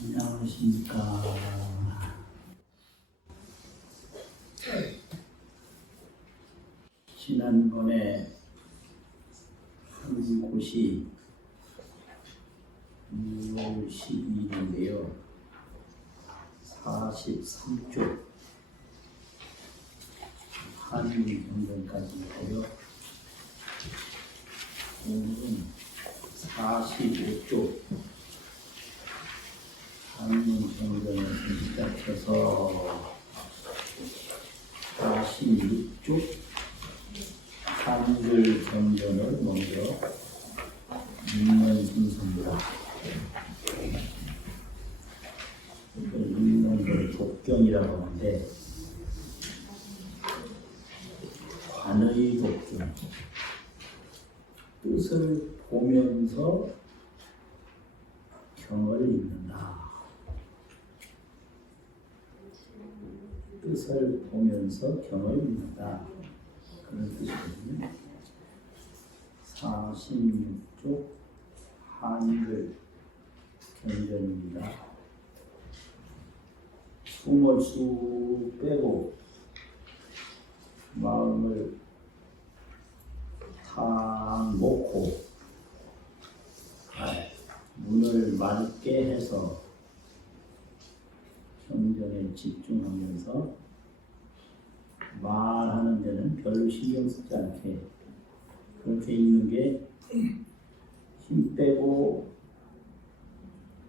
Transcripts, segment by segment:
안녕하십니까. 지난번에 한 곳이 2월 12일인데요. 43쪽 한민경전까지 있고요. 오늘은 45쪽 한민경전에서 시작해서 46쪽 한글 경전을 먼저 읽는 순서입니다. 읽는 걸 독경이라고 하는데, 관의 독경, 뜻을 보면서 경을 읽는다. 뜻을 보면서 경을 읽는다. 그런 뜻이거든요. 46쪽 한글 경전입니다. 숨을 쑥 빼고 마음을 탁 놓고 눈을 맑게 해서 경전에 집중하면서 말하는 데는 별로 신경 쓰지 않게 그렇게 읽는 게 힘 빼고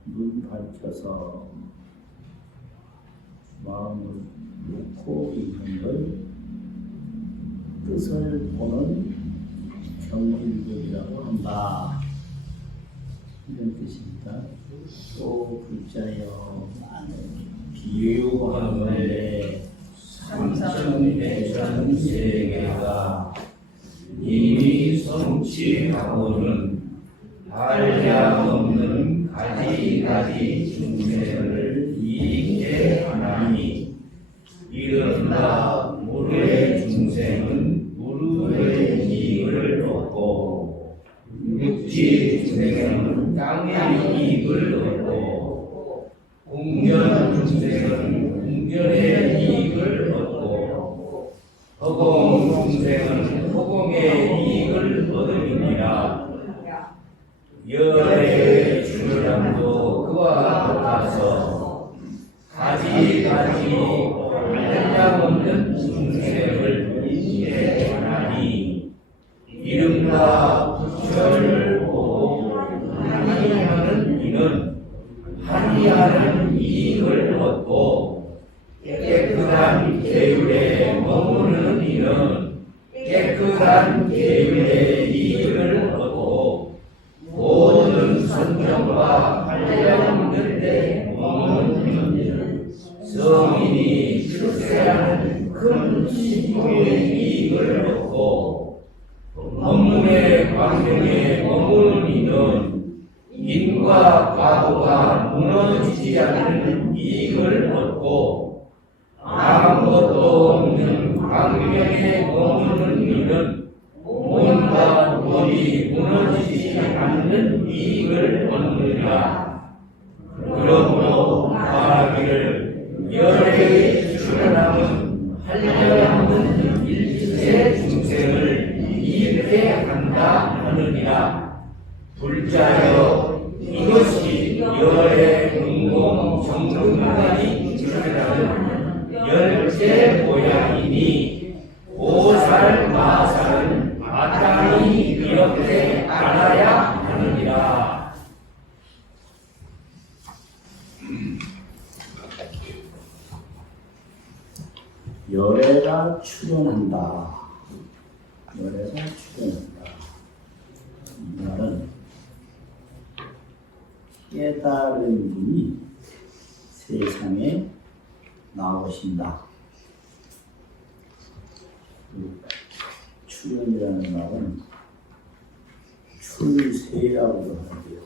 눈 밝혀서 마음을 놓고 읽는 걸 뜻을 보는 경일법이라고 한다. 이런 뜻입니다. 또 글자여 비유하건대 삼천대천 세계가 이미 성취하고는 한량없는 가지가지 중생을 이익해 하나니 이른다 무료의 중생은 무료의 이익을 얻고 육지 중생은 땅의 이익을 얻고 공견 중생은 공견의 이익을 얻고 허공 중생은 허공의 이익을 얻으리니라. 열의 주량도 그와 같아서 가지가지 한량없는 중생을 이익해 하나니 이른바 부처를 보고 한의하는 이는 한의하는 이익을 얻고 깨끗한 계율에 머무는 이는 깨끗한 계율의 이익을 얻고 모든 선정과 한량없는 데 머무는 이는 성인이 출세하는 큰 신통의 이익을 얻고 법문의 광명에 머무는 이는 인과 과도가 무너지지 않는 이익을 얻고 아무것도 없는 광명에 머무는 이는 온갖 법이 무너지지 않는 이익을 얻느니라. 그러므로 말하기를 열의 출현함은 한량없는 일체 중생을 이익해 한다 하느니라. 둘자여 이것이 열의 공공 정등간이 출현하는 열체 모양이니 오살 마살은 마땅히 기억해 알아야 하느니라. 열애가 출현한다. 열애가 출현한다. 이 말은 깨달은 분이 세상에 나오신다. 출현이라는 말은 출세라고도 하는데요.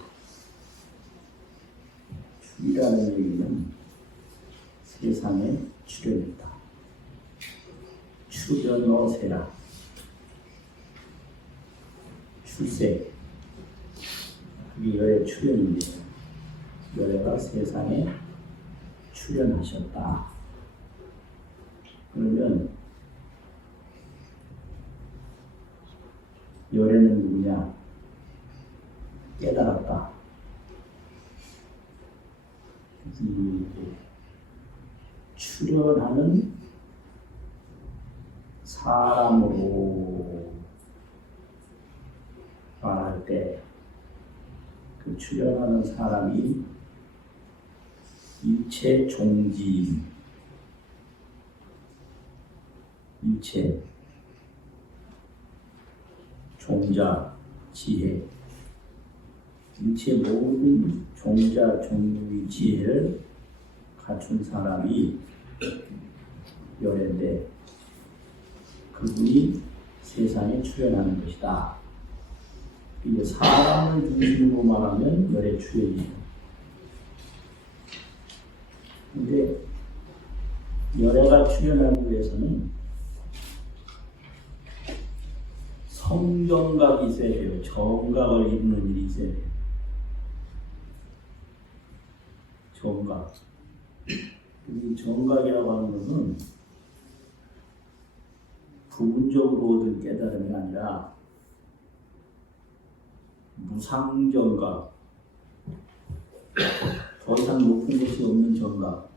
출이라는 얘기는 세상에 출현했다. 출현어세라. 출세. 그게 열의 출현인데요. 열애가 하시다가 세상에 출현하셨다. 그러면 열애는 누구냐? 깨달았다. 이 출현하는 사람으로 말할 때 그 출현하는 사람이 일체 종지인, 일체 종자 지혜, 일체 모든 종자 종류의 지혜를 갖춘 사람이 열애인데 그분이 세상에 출현하는 것이다. 이제 사람을 중심으로 말하면 열애 출현이에요. 근데 열애가 출현하기 위해서는 성정각이 있어야 돼요. 정각을 이루는 일이 있어야 돼요. 정각. 이 정각이라고 하는 것은 부분적으로 얻은 깨달음이 아니라 무상정각, 더 이상 높은 것이 없는 정각,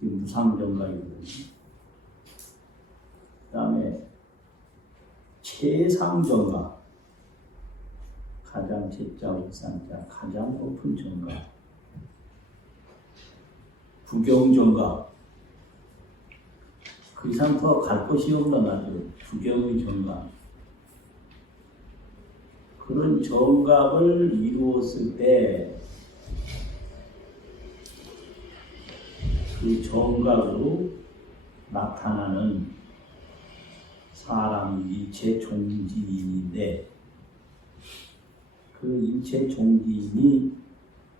이 무상정각이거든요. 그 다음에 최상정각, 가장 제자, 일상자, 가장 높은 정각. 부경정각, 그 이상 더 갈 곳이 없는 아주 부경의 정각. 그런 정각을 이루었을 때 그 정각으로 나타나는 사람이 일체 종지인인데 그 일체 종지인이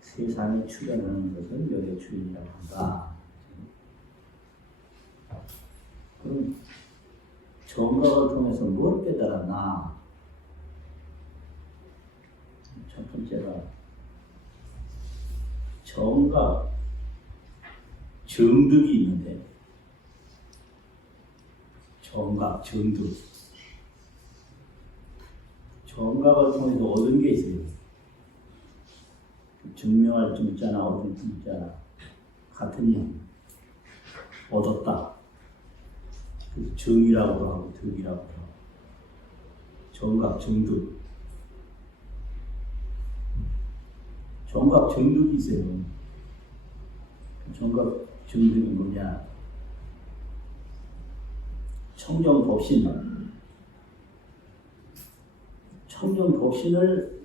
세상에 출현하는 것을 열애 출현이라고 한다. 그럼 정각을 통해서 뭘 깨달았나? 첫 번째가 정각, 정득이 있는데 정각, 정득. 정각을 통해서 얻은 게 있어요. 증명할 증자나 얻은 증자나 같은 일 얻었다. 그래서 정이라고도 하고 득이라고도 하고 정각, 정득. 정각, 정득이 있어요. 정각, 정득이 뭐냐? 청정법신. 청정법신을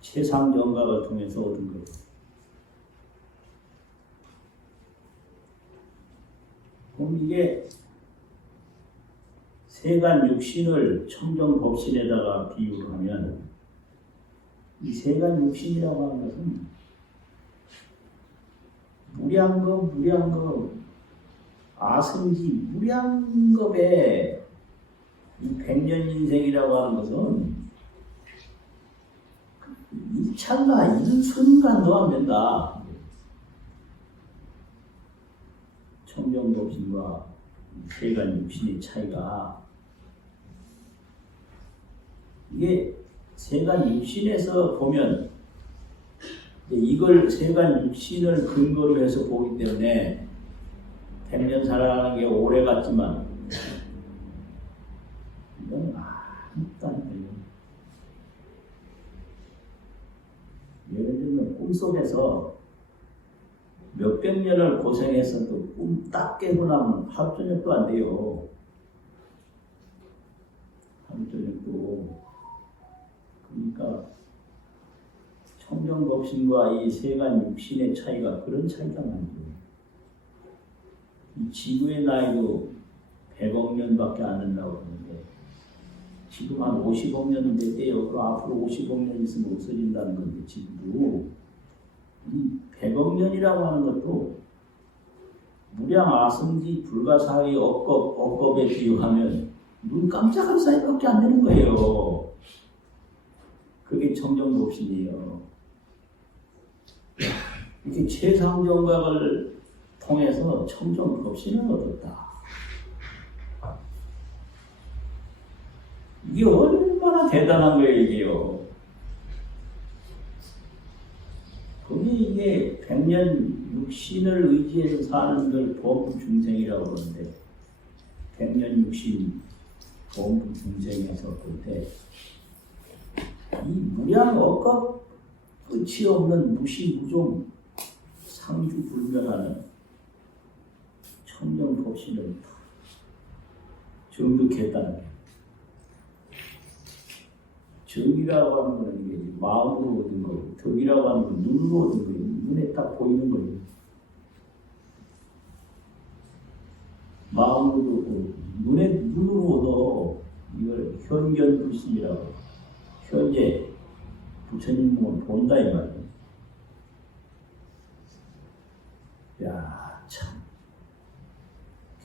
최상정각을 통해서 얻은 거예요. 그럼 이게 세간 육신을 청정법신에다가 비유를 하면 이 세간 육신이라고 하는 것은 무량겁, 아승지, 무량겁의 이 백년 인생이라고 하는 것은 이 찰나, 이 순간도 안 된다. 청정법신과 세간 육신의 차이가 이게 세간 육신에서 보면 이걸 세간 육신을 근거로 해서 보기 때문에 100년 살아가는 게 오래 같지만 이건 아무것도 아니에요. 예를 들면 꿈속에서 몇백 년을 고생했어도 꿈 딱 깨고 나면 하루 저녁도 안 돼요. 하루 저녁도. 그러니까 청정법신과 이 세간 육신의 차이가 그런 차이가 아니에요. 이 지구의 나이도 100억 년밖에 안 된다고 하는데 지금 한 50억 년 됐대요. 그럼 앞으로 50억 년 있으면 없어진다는 건데 지금도 이 100억 년이라고 하는 것도 무량 아승지 불가사의 억겁에 비유하면 눈 깜짝할 사이밖에 안 되는 거예요. 그게 청정법신이에요. 이렇게 최상정각을 통해서 청정법신을 얻었다. 이게 얼마나 대단한 거예요, 이게요. 그게 이게 백년 육신을 의지해서 사는 걸 범부 중생이라고 그러는데, 백년 육신 범부 중생에서 볼 때, 이 무량 억각 끝이 없는 무시무종 상주불변하는 청정법신을 정득했다는 거예요. 정이라고 하는 거는 이게 마음으로 얻은 거고, 덕이라고 하는 건 눈으로 얻은 거예요. 눈에 딱 보이는 거예요. 마음으로 얻고, 눈으로 얻어. 이걸 현견불신이라고. 현재 부처님 몸을 본다 이 말이에요. 야, 참.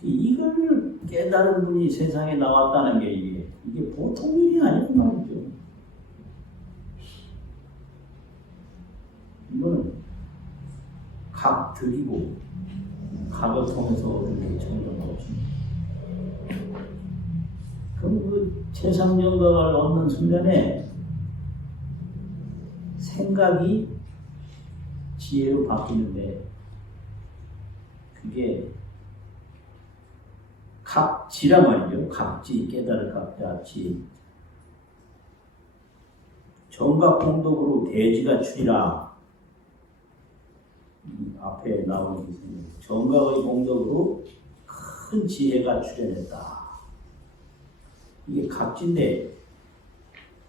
이걸 깨달은 분이 세상에 나왔다는 게 이게 보통 일이 아니란 말이죠. 이거는 각들이고 각을 통해서 얻은 게 정도가 없습니다. 그럼 그 최상정각을 얻는 순간에 생각이 지혜로 바뀌는데 그게 각지란 말이죠. 각지, 깨달을 각자, 지. 정각공덕으로 대지가 추리라. 앞에 나오는 게 있습니다. 정각의 공덕으로 큰 지혜가 출현했다. 이게 각지인데,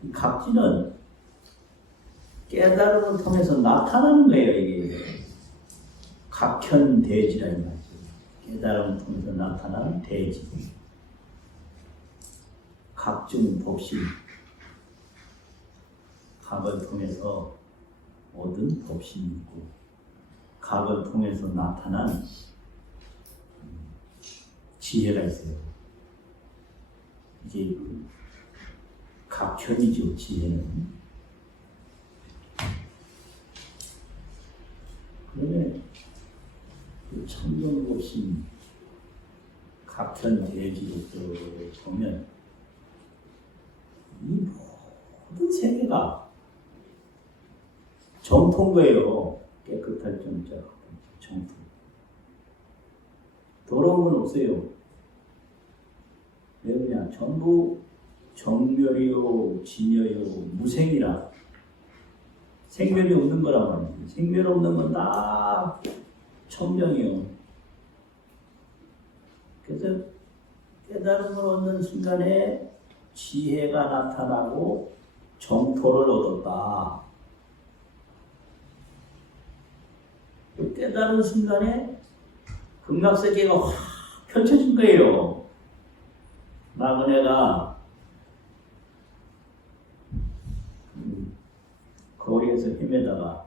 이 각지는 깨달음을 통해서 나타나는 거예요, 이게. 각현대지라는 말이죠. 깨달음을 통해서 나타나는 대지. 각종 법신. 각을 통해서 얻은 법신이 있고, 각을 통해서 나타난 지혜가 있어요. 이게 각현이죠, 지혜는. 그러면 그 청정법신 각현대지로 보면 이 모든 세계가 정토인 거예요. 깨끗할 정자, 정토. 더러운 건 없어요. 왜 그러냐? 전부 정멸이요, 진여요, 무생이라. 생멸이 없는 거란 말이에요. 생멸 없는 건 다 청정이요. 그래서 깨달음을 얻는 순간에 지혜가 나타나고 정토를 얻었다. 깨달은 순간에 극락세계가 확 펼쳐진 거예요. 나그네가 거리에서 헤매다가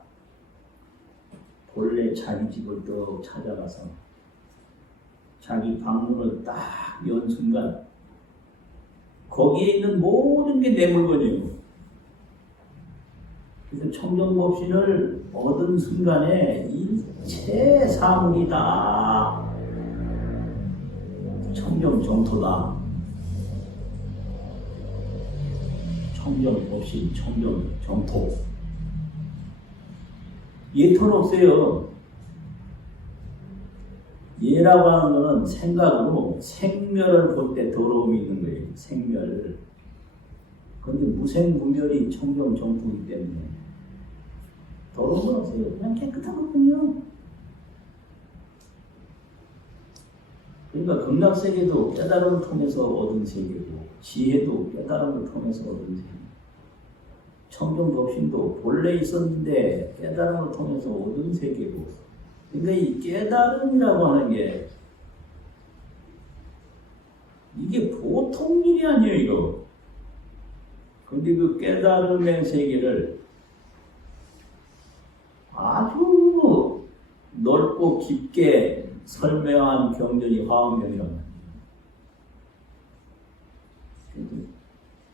본래 자기 집을 또 찾아가서 자기 방문을 딱 연 순간 거기에 있는 모든 게 내 물건이에요. 그래서 청정법신을 얻은 순간에 일체 사물이 다 청정정토다. 청정법신, 청정정토. 예토는 없어요. 예라고 하는 것은 생각으로 생멸을 볼 때 더러움이 있는 거예요. 생멸을. 그런데 무생무멸이 청정정토이기 때문에 더러운 건 없어요. 그냥 깨끗하거든요. 그러니까 극락세계도 깨달음을 통해서 얻은 세계고 지혜도 깨달음을 통해서 얻은 세계. 청정법신도 본래 있었는데 깨달음을 통해서 얻은 세계고. 그러니까 이 깨달음이라고 하는 게 이게 보통 일이 아니에요, 이거. 근데 그 깨달음의 세계를 아주 넓고 깊게 설명한 경전이 화엄경이라고 합니다.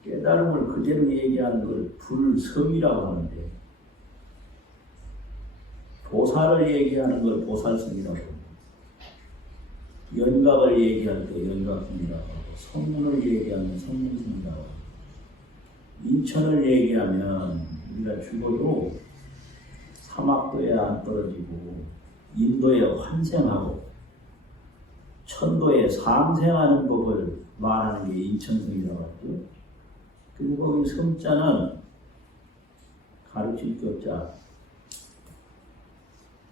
깨달음을 그대로 얘기하는 걸 불성이라고 하는데 보살을 얘기하는 걸 보살성이라고 합니다. 연각을 얘기할 때 연각성이라고 하고, 성문을 얘기하면 성문성이라고 하고, 인천을 얘기하면 우리가 죽어도 사막도에 안 떨어지고 인도에 환생하고 천도에 상생하는 법을 말하는 게 인천성이라고 하죠. 그리고 거기 성자는 가르칠 교자,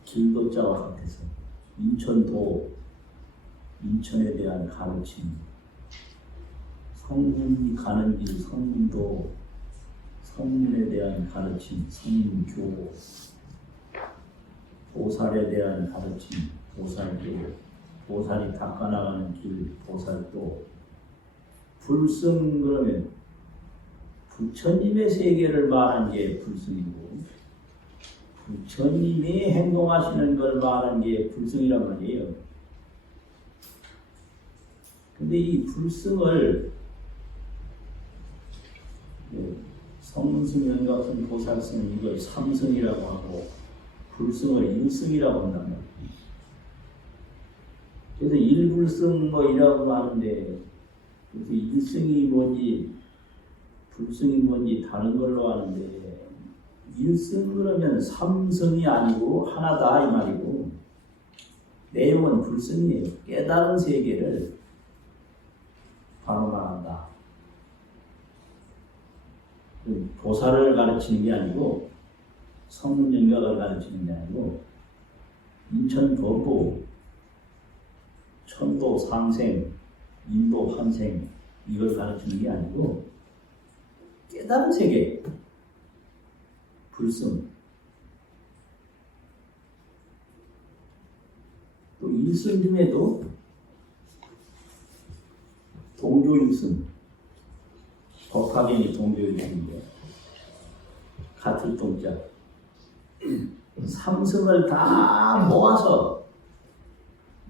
길도자와 같아서 인천도, 인천에 대한 가르침, 성문이 가는 길, 성문도, 성문에 대한 가르침, 성문교, 보살에 대한 가르침, 보살교, 보살이 닦아나가는 길, 보살도, 불승 그러면 부처님의 세계를 말한 게 불승이고, 부처님이 행동하시는 걸 말한 게 불승이란 말이에요. 근데 이 불승을 성승, 연각승, 보살승 이걸 삼승이라고 하고 불승을 일승이라고 한단 말이에요. 그래서 일불승 뭐 이라고 하는데 그래서 일승이 뭔지 불승이 뭔지 다른 걸로 하는데 일승 그러면 삼승이 아니고 하나다 이 말이고 내용은 불승이에요. 깨달은 세계를 바로 말한다. 보살을 가르치는 게 아니고 성문연각을 가르치는 게 아니고 인천도보, 천도 상생, 인도 환생 이걸 가르치는 게 아니고 깨달은 세계, 불승. 또 일승 중에도 동조일승, 법화경이 동조일승인데 같은 동자 삼승을 다 모아서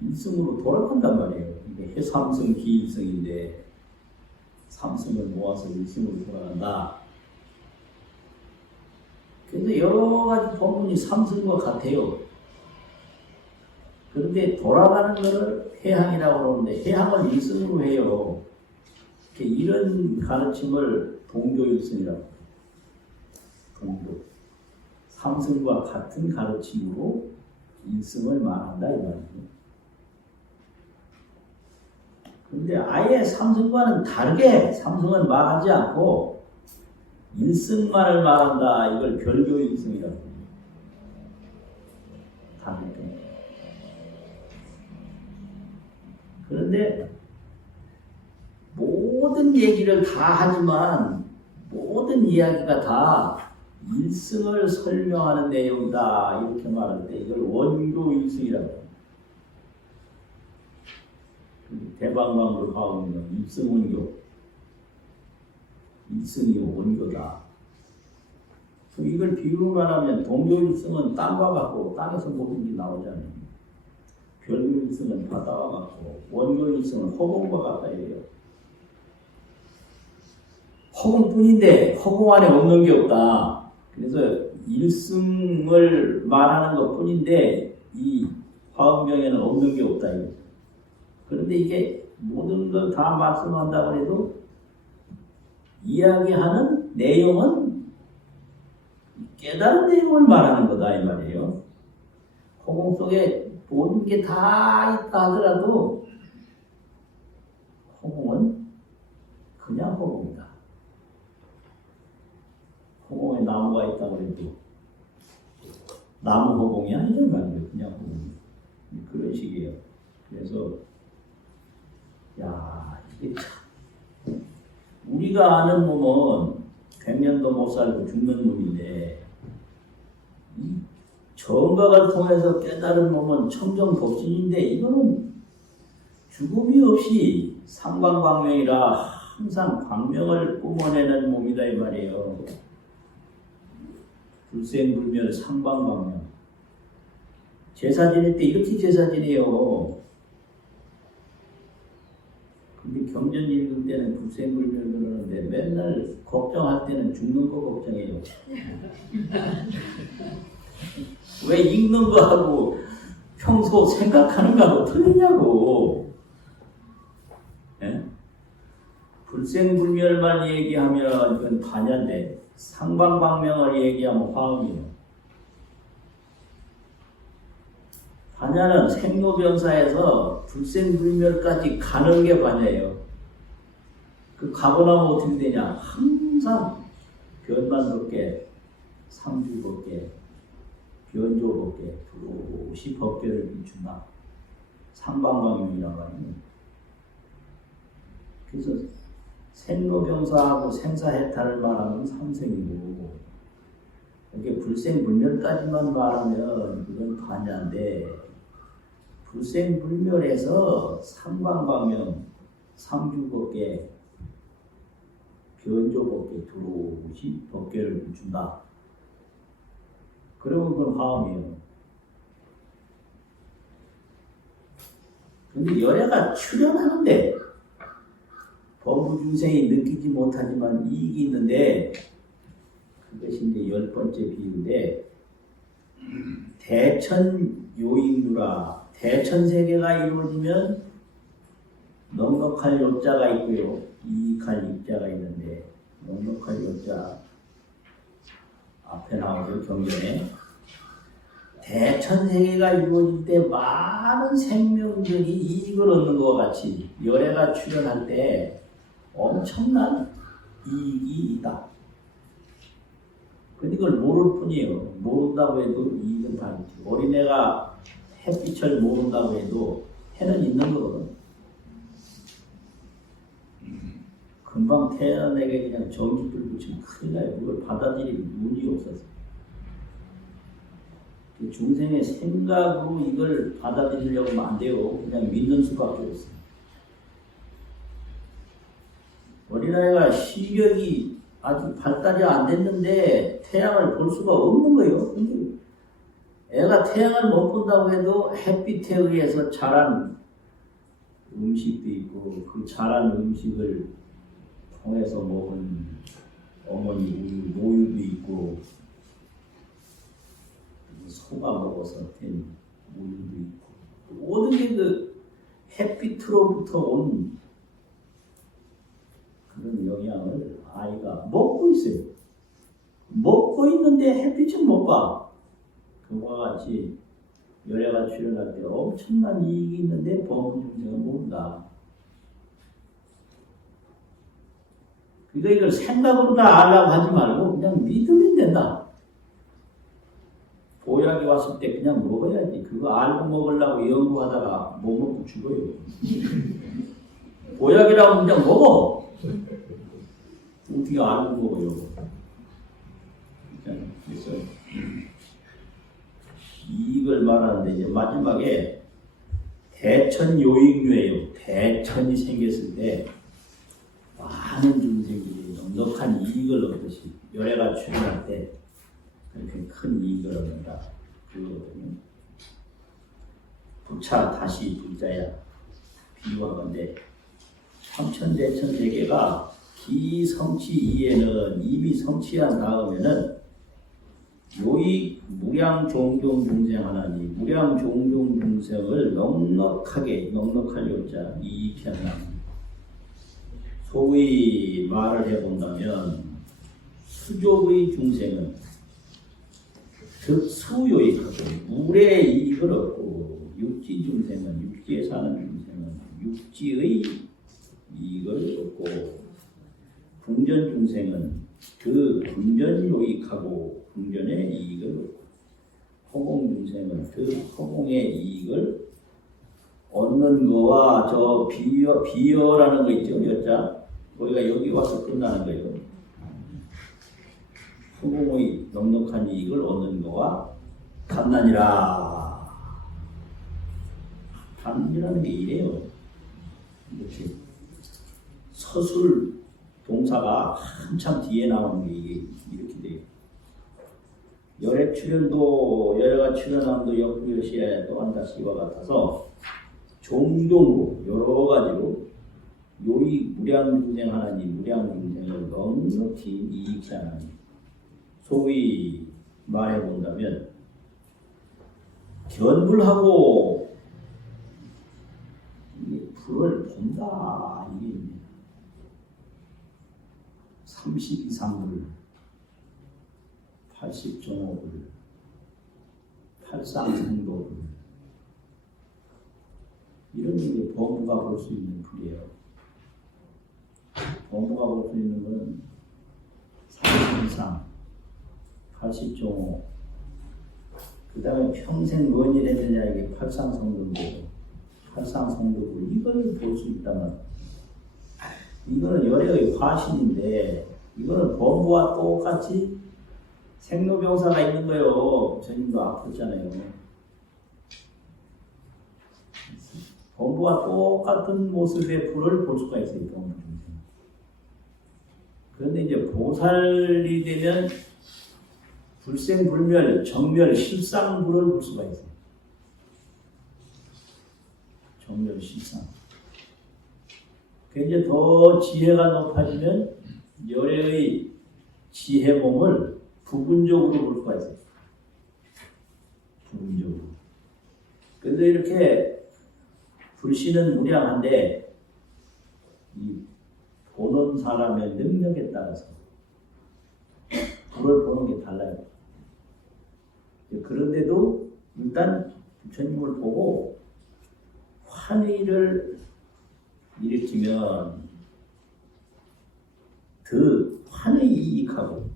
일승으로 돌아간단 말이에요. 이게 해삼승, 기일승인데 삼승을 모아서 일승으로 돌아간다. 그래서 여러 가지 법문이 삼승과 같아요. 그런데 돌아가는 것을 해항이라고 그러는데 해항을 일승으로 해요. 이런 가르침을 동조일승이라고 해요. 동조. 삼승과 같은 가르침으로 일승을 말한다 이 말이죠. 그런데 아예 삼승과는 다르게 삼승은 말하지 않고 일승만을 말한다. 이걸 별교일승이라고 해요. 다르게. 그런데 모든 얘기를 다 하지만 모든 이야기가 다 일승을 설명하는 내용이다 이렇게 말할 때 이걸 원교일승이라고 해요. 대방광으로 가오면 일승원교, 일승이 원교다. 이걸 비유로 말하면 동교일승은 땅과 같고 땅에서 모든 게 나오잖아요. 별교일승은 바다와 같고 원교일승은 허공과 같다 이래요. 허공뿐인데 허공 안에 없는 게 없다. 그래서 일승을 말하는 것 뿐인데 이 화엄경에는 없는 게 없다. 그런데 이게 모든 걸 다 말씀한다고 해도 이야기하는 내용은 깨달은 내용을 말하는 거다 이 말이에요. 허공 속에 모든 게 다 있다 하더라도 허공은 그냥 허공이다. 허공에 나무가 있다고 해도 나무 허공이 아니란 말이에요. 그냥 허공. 그런 식이에요. 그래서 야 이게 참 우리가 아는 몸은 100년도 못 살고 죽는 몸인데 이 정각을 통해서 깨달은 몸은 청정법신인데 이거는 죽음이 없이 상광광명이라 항상 광명을 뿜어내는 몸이다 이 말이에요. 불생불멸 상광광명. 제사 지낼 때 이렇게 제사 지내요. 근데 경전 읽을 때는 불생불멸 그러는데 맨날 걱정할 때는 죽는 거 걱정해요. 왜 읽는 거하고 평소 생각하는 거하고 틀리냐고. 예? 불생불멸만 얘기하면 이건 반야인데 상방방명을 얘기하면 화음이에요. 반야는 생로병사에서 불생불멸까지 가는 게 반야예요. 그 가고 나면 어떻게 되냐? 항상 변만 벗게, 상주 벗게, 변조 벗게, 두루시 법계를 비춘다. 상방방명이라고 하는. 그래서 생로병사하고 생사해탈을 말하면 삼생이고, 이렇게 불생불멸까지만 말하면 그건 반야인데, 불생불멸에서 상방방명, 상주법계, 변조법계, 두루시 법계를 비춘다. 그러면 그건 화음이에요. 근데 열애가 출현하는데 범부중생이 느끼지 못하지만 이익이 있는데, 그것이 이제 10번째 비유인데, 대천요익유라. 대천세계가 이루어지면 넉넉할 욕자가 있고요, 이익할 입자가 있는데, 넉넉할 욕자 앞에 나오죠, 경전에. 대천세계가 이루어질 때 많은 생명들이 이익을 얻는 것과 같이 열애가 출현할 때 엄청난 이익이 있다. 근데 그걸 모를 뿐이에요. 모른다고 해도 이익은 다 있죠. 어린애가 햇빛을 모른다고 해도 해는 있는 거거든. 금방 태어난 애가 그냥 전기불 붙이면 큰일 나요. 그걸 받아들일 눈이 없어서. 중생의 생각으로 이걸 받아들이려고 하면 안 돼요. 그냥 믿는 수밖에 없어요. 어린아이가 시력이 아직 발달이 안 됐는데 태양을 볼 수가 없는 거예요. 근데 애가 태양을 못 본다고 해도 햇빛에 의해서 자란 음식도 있고, 그 자란 음식을 통해서 먹은 어머니 우유, 모유도 있고, 소가 먹어서 된 우유도 있고, 모든 게 그 햇빛으로부터 온 그런 영향을 아이가 먹고 있어요. 먹고 있는데 햇빛은 못 봐. 그와 같이 열애가 출현할 때 엄청난 이익이 있는데 범중생은 모른다. 그러니까 이걸 생각으로 다 알라고 하지 말고 그냥 믿으면 된다. 보약이 왔을 때 그냥 먹어야지. 그거 알고 먹으려고 연구하다가 못 먹고 죽어요. 보약이라고 그냥 먹어. 어떻게 알고 먹어요? 그래서 이익을 말하는데 이제 마지막에 대천요익류예요. 대천이 생겼을 때 많은 중생들이 넉넉한 이익을 얻듯이 열애가 출현할 때 그렇게 큰 이익을 얻는다. 그거거든요. 부차 다시 불자야 비유한 건데, 삼천대천 세계가 기성치 이에는 이미 성취한 다음에는 요익 무량종종 중생 하나니, 무량종종 중생을 넉넉하게, 넉넉할 요자 이익해 하나. 소위 말을 해본다면 수족의 중생은 득수요익하고 물의 이익을 얻고, 육지 중생은, 육지에 사는 중생은 육지의 이익을 얻고, 궁전 중생은 그 궁전 요익하고 궁전의 이익을 얻고, 허공 중생은 그 허공의 이익을 얻는 거와, 저 비여라는 거 있죠, 여자. 우리가 여기 와서 끝나는 거예요. 허공의 넉넉한 이익을 얻는 거와 같나니라. 같이라는 게 이래요. 이렇게 서술 동사가 한참 뒤에 나오는 게 이게 이렇게 돼요. 열애 출현도, 열애가 출현함도 역부여시에 또한 다시 이와 같아서 종종으로 여러 가지로 요익 무량중생 하나님, 무량중생을 넉넉히 이익해 하나님. 소위 말해본다면 견불하고 이 불을 본다. 이게 30 이상 불, 80.5 불, 83정도 불, 이런 게 범부가 볼 수 있는 불이에요. 범부가 볼 수 있는 건 30 이상, 80.5. 그 다음에 평생 뭔 일 했느냐, 이게 팔상성도고, 팔상성도고, 이걸 볼 수 있다면, 이거는 열애의 화신인데, 이거는 범부와 똑같이 생로병사가 있는 거예요. 부처님도 아팠잖아요. 범부와 똑같은 모습의 불을 볼 수가 있어요. 범부. 그런데 이제 보살이 되면 불생불멸, 정멸, 실상불을 볼 수가 있어요. 정멸, 실상. 그 이제 더 지혜가 높아지면 열애의 지혜 몸을 부분적으로 볼 수가 있어요. 부분적으로. 그래서 이렇게 불신은 무량한데 이 보는 사람의 능력에 따라서 불을 보는 게 달라요. 그런데도 일단 부처님을 보고 환희를 일으키면 더 환희 이익하고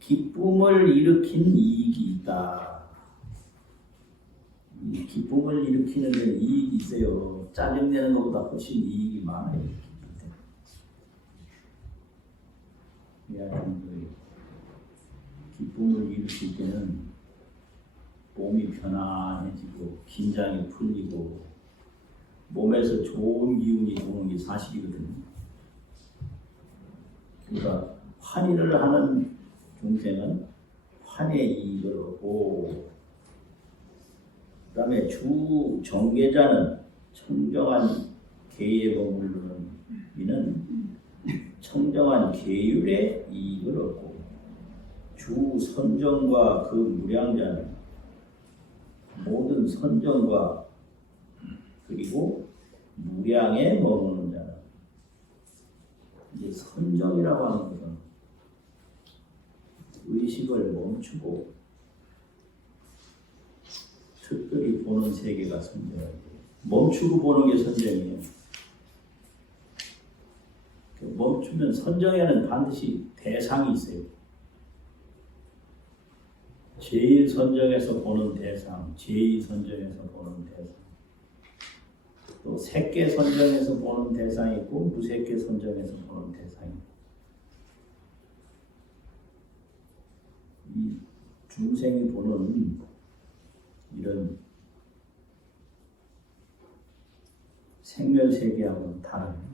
기쁨을 일으킨 이익이 있다. 이 기쁨을 일으키는 데는 이익이 있어요. 짜증내는 것보다 훨씬 이익이 많아요. 기쁨을 일으킬 때는 몸이 편안해지고 긴장이 풀리고 몸에서 좋은 기운이 도는 게 사실이거든요. 그러니까 환희를 하는 중생은 환희의 이익을 얻고, 그 다음에 주 정계자는 청정한 계에 머무르는 이는 청정한 계율의 이익을 얻고, 주 선정과 그 무량자는 모든 선정과 그리고 무량에 머무는 자는, 이제 선정이라고 하는 것은 의식을 멈추고 특별히 보는 세계가 선정이에요. 멈추고 보는 게 선정이에요. 멈추면 선정에는 반드시 대상이 있어요. 제1선정에서 보는 대상, 제2선정에서 보는 대상, 또 색계선정에서 보는 대상이 있고 무색계선정에서 보는 대상이 있고, 이 중생이 보는 이런 생멸세계하고는 다른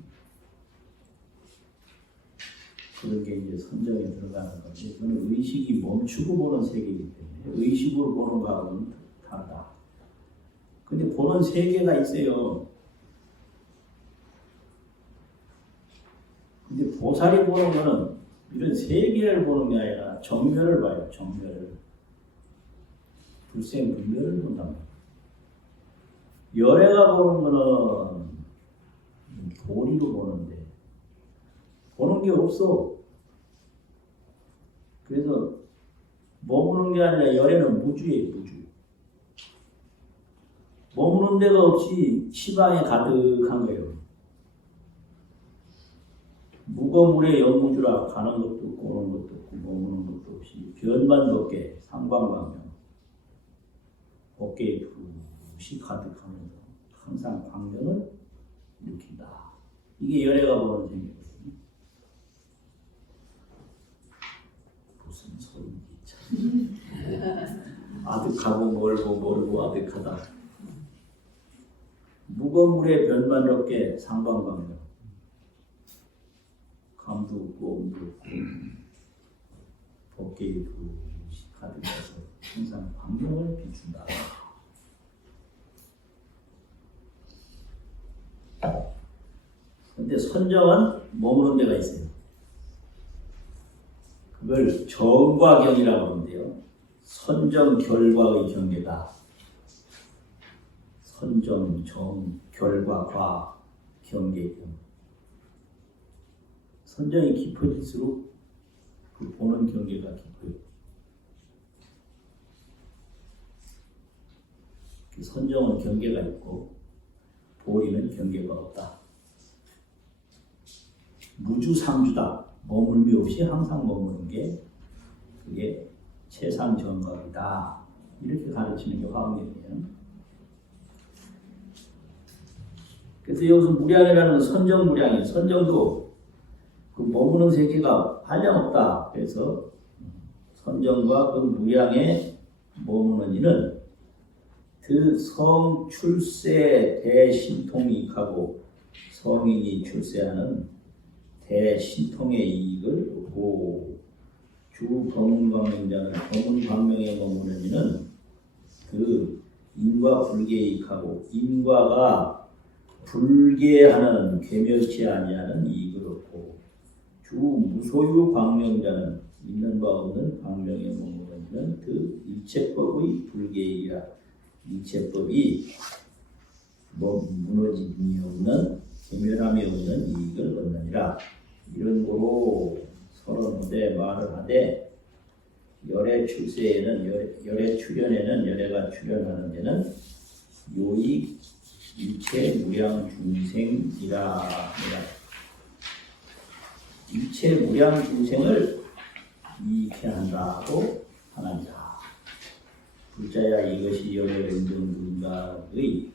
그런 게 이제 선정에 들어가는 건데, 그건 의식이 멈추고 보는 세계이기 때문에 의식으로 보는 거하고는 다르다. 근데 보는 세계가 있어요. 근데 보살이 보는 거는 이런 세계를 보는 게 아니라 정멸을 봐요. 정멸을. 불생불멸을 본단 말이에요. 열애가 보는 거는 도리로 보는데 보는 게 없어. 그래서 머무는 게 아니라 열애는 무주예요. 무주. 머무는 데가 없이 시방에 가득한 거예요. 무거물에 영무주라. 가는 것도 없고 오는 것도 없고 머무는 것도 없이 변만 덮개 상광광명 어깨에 붓이 가득하면서 항상 광명을 일으킨다. 이게 열애가 보는 생기거든요. 무슨 소리인지 참. 아득하고 멀고 아득하다. 무거물에 변만 덮개 상광광명. 감도 없고 엄도 없고 어깨에 붓이 가득해서 항상 광명을 비춘다. 근데 선정은 머무는 데가 있어요. 그걸 정과경이라고 하는데요. 선정 결과의 경계다. 선정, 정, 결과, 과, 경계, 경. 선정이 깊어질수록 그 보는 경계가 깊어요. 선정은 경계가 있고 보리는 경계가 없다. 무주상주다. 머물미 없이 항상 머무는 게 그게 최상정각이다. 이렇게 가르치는 게 화엄경이에요. 그래서 여기서 무량이라는 건 선정무량이에요. 선정도 그 머무는 세계가 한량없다. 그래서 선정과 그 무량에 머무는 이는 그 성 출세 대신통이익하고 성인이 출세하는 대신통의 이익을 얻고 주 법문광명자는 법문광명에 머무는 이는 그 인과 불계에 이익하고 인과가 불계하는 괴멸치 아니하는 이익을 얻고 주 무소유 광명자는 있는 바 없는 광명에 머무는 이는 그 일체법의 불계이라 일체법이 무너짐이 없는 괴멸함이 없는 이익을 얻느니라. 이런 거로 서로 무대 말을 하되 열애 출세에는 열애 출현에는 열애가 출현하는 데는 요익 일체 무량 중생이라. 일체 무량 중생을 이익해 한다고 하나니라. 불자야 이것이 열애 응정둔각의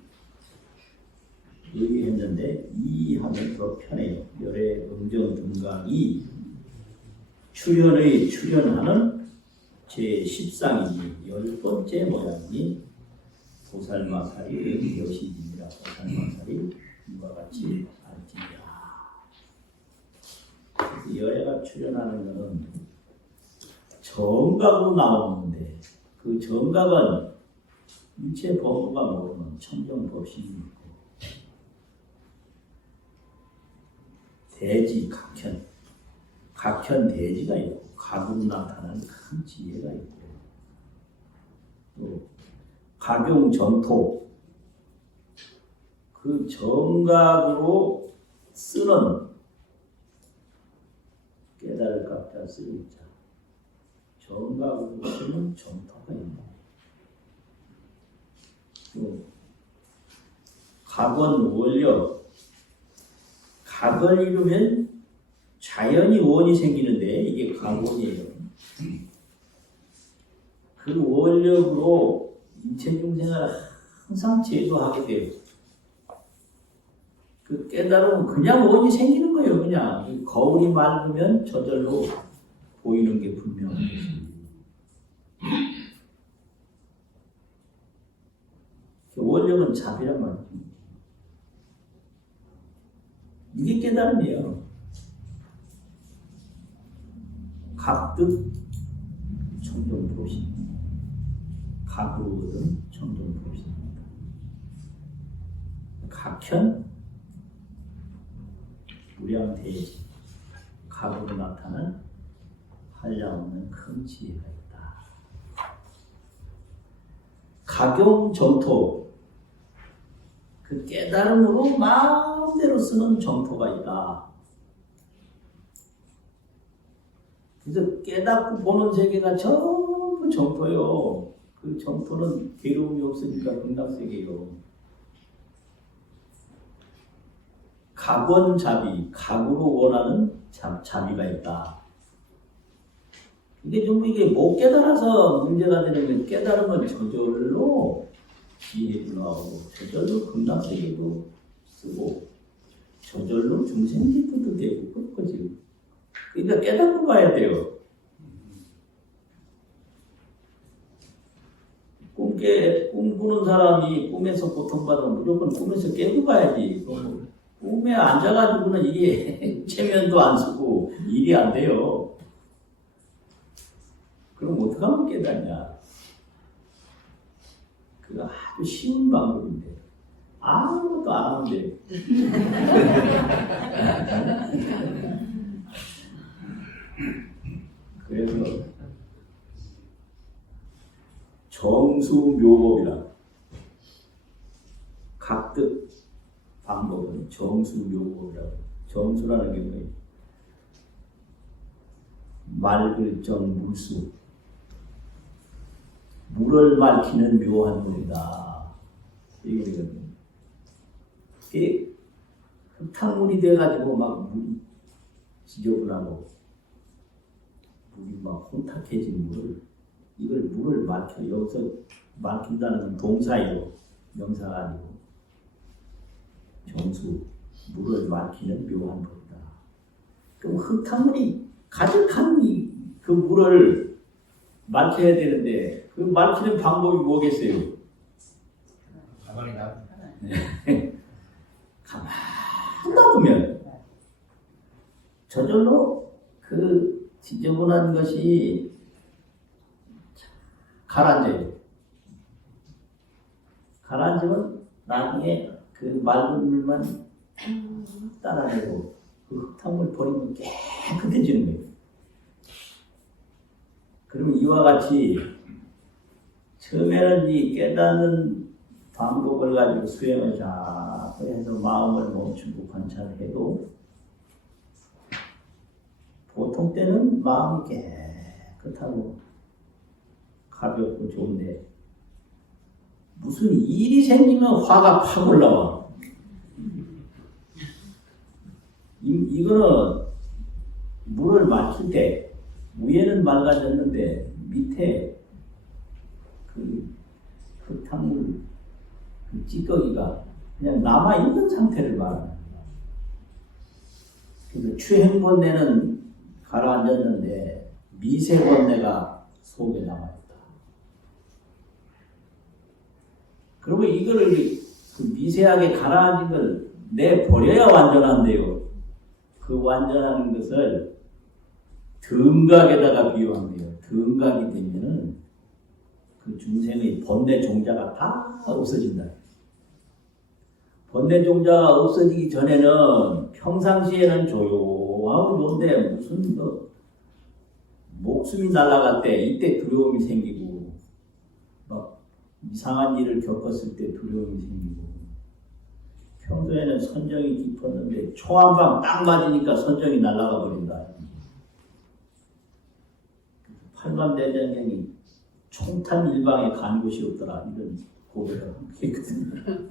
의했는데 이 하면 더 편해요. 열애 응정둔각이 출현하는 제10상이니 10번째 모양이 보살마살이 여시입니다. 보살마살이 이와 같이 알지니라. 그래서 열애가 출현하는 것은 정각으로 나오는데 그 정각은 일체 법무가 모르는 청정법신이 있고 대지, 각현 대지가 있고 각으로 나타나는 큰 지혜가 있고 또 각용 정토 그 정각으로 쓰는 깨달을 각자 쓰는 자 정각으로 쓰는 정토가 있는 또 각원 원력 각을 이루면 자연히 원이 생기는데 이게 각원이에요. 그 원력으로 인체 중생을 항상 제도하게 돼요. 그 깨달으면 그냥 원이 생기는 거예요. 그냥 거울이 맑으면 저절로 보이는 게 분명한 것입니다. 원력은 잡이란 말이에요. 이게 깨달음이에요. 각득 청정보신, 각으로 얻은 청정보신입니다. 각현 무량대지, 각으로 나타난 한량없는 큰 지혜가 있다. 각용 정토, 그 깨달음으로 마음대로 쓰는 정토가 있다. 그래서 깨닫고 보는 세계가 전부 정토요. 그 정토는 괴로움이 없으니까 극락세계요. 각원잡이, 각으로 원하는 잡이가 있다. 이게 전부 이게 못 깨달아서 문제가 되는 게 깨달으면 저절로 지혜도 나오고 저절로 극락세계도 쓰고 저절로 중생기도도 되고 그런 거지. 그러니까 깨닫고 봐야 돼요. 꿈 꾸는 사람이 꿈에서 고통받으면 무조건 꿈에서 깨고 봐야지. 꿈에 앉아가지고는 이게 체면도 안 쓰고 일이 안 돼요. 그럼 어떻게 하면 깨닫냐? 그거 아주 쉬운 방법인데 아무것도 안 하는데 그래서 정수묘법이라 각득 방법은 정수묘법이라고. 정수라는 게 뭐예요? 맑을정 물수. 물을 맑히는 묘한 물이다. 이거거든요. 이게 흙탕물이 돼가지고 막 물이 지저분하고 물이 막 혼탁해진 물을, 이걸 물을 맑혀. 여기서 맑힌다는 건 동사이고 명사가 아니고 정수, 물을 맑히는 묘한 물이다. 그럼 흙탕물이 가득한 그 물을 맑혀야 되는데 그 맑히는 방법이 뭐겠어요? 가만히 놔. 가만 놔두면 저절로 그 지저분한 것이 가라앉아요. 가라앉으면 나중에 그 맑은 물만 따라내고 그 흙탕물 버리면 깨끗해지는 거예요. 그러면 이와 같이 처음에는 이 깨닫는 방법을 가지고 수행을 자꾸 해서 마음을 멈추고 관찰해도 보통 때는 마음이 깨끗하고 가볍고 좋은데 무슨 일이 생기면 화가 팍 올라와. 이거는 물을 맞출 때 위에는 맑아졌는데 밑에 그 흙탕물 그 찌꺼기가 그냥 남아있는 상태를 말하는 거야. 그래서 추행번뇌는 가라앉았는데 미세번뇌가 속에 남아있다. 그리고 이거를 그 미세하게 가라앉은 걸 내버려야 완전한데요. 그 완전한 것을 등각에다가 비유한대요. 등각이 되면은 그 중생의 번뇌 종자가 다 없어진다. 번뇌 종자가 없어지기 전에는 평상시에는 조용하고 좋은데 무슨 뭐 목숨이 날아갈 때 이때 두려움이 생기고 막 이상한 일을 겪었을 때 두려움이 생기고 평소에는 선정이 깊었는데 총 한 방 딱 맞으니까 선정이 날아가 버린다. 팔만대장경이 총탄 일방에 간 곳이 없더라. 이런 고백을 했거든요.